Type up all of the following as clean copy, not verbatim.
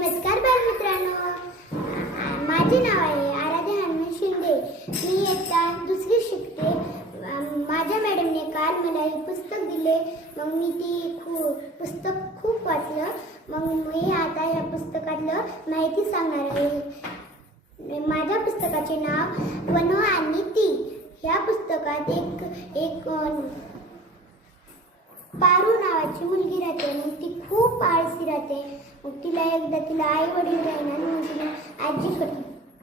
नमस्कार बालमित्रांनो, माझे नाव आहे आराध्या हनुमान शिंदे. मी इयत्ता दुसरी शिकते. माझ्या मॅडमने काल मला हे पुस्तक दिले. मग मी पुस्तक खूप वाचलं. मग मी आता या पुस्तकातलं माहिती सांगणार आहे. माझ्या पुस्तकाचे नाव वन आणि ती. ह्या पुस्तकात एक पारू नावाची मुलगी राहते. मग ती खूप आळसी राहते. मग तिला एकदा आई वडील राहिना, मग तिला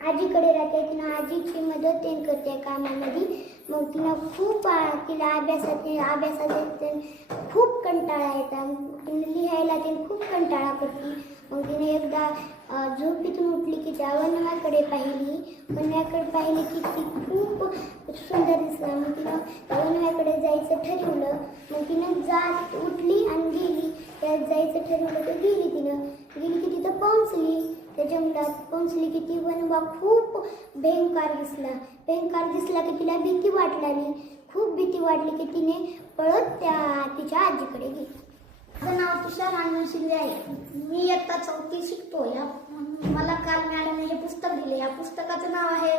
आजीकडे राहते. तिला आजीची मदत करते कामामध्ये. मग तिला अभ्यासात खूप कंटाळा येतात. तिने लिहायला खूप कंटाळा करते. मग तिने एकदा झोपेतून उठली की त्या वनव्याकडे पाहिली की ती खूप सुंदर दिसला. मग तिनं त्या वनव्याकडे जायचं ठरवलं. मग तिनं उठली आणि गेली. त्यात जायचं ठरवलं तर गेली की तिथं पोहोचली. त्या जंगलात पोहोचली की ती वनवा खूप भयंकर दिसला की तिला भीती वाटली. खूप भीती वाटली की तिने पळत तिच्या आजीकडे गेली. माझं नाव तुषार हनुमान शिंदे आहे. मी इयत्ता चौथी शिकतो. मला काल मॅडमने हे पुस्तक दिले. या पुस्तकाचं नाव आहे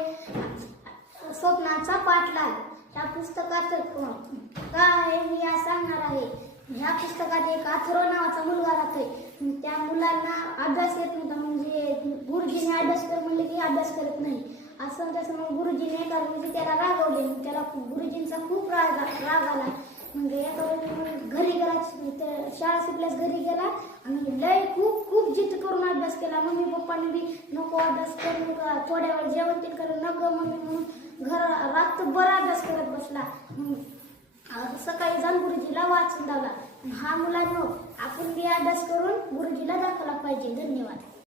स्वप्नाचा पाठलाग. या पुस्तकात का आहे मी आज सांगणार आहे. ह्या पुस्तकात एक अथर्व नावाचा मुलगा राहतोय. त्या मुलांना अभ्यास येत नव्हता. म्हणजे गुरुजीने अभ्यास कर म्हणले की अभ्यास करत नाही. असं तसं मग गुरुजीने एका दिवशी त्याला रागवले. त्याला गुरुजींचा खूप राग आला. म्हणजे घरी गेला, शाळा सुटल्यास घरी गेला आणि लय खूप जिद्द करून अभ्यास केला. मम्मी पप्पांनी बी नको अभ्यास करू, थोड्या वेळ जेवण ते करू नको मम्मी म्हणून रात्रभर अभ्यास करत बसला. सकाळी जाऊन गुरुजीला वाचून लावला. हा मुलांनो, आपण बी अभ्यास करून गुरुजीला दाखवला पाहिजे. धन्यवाद.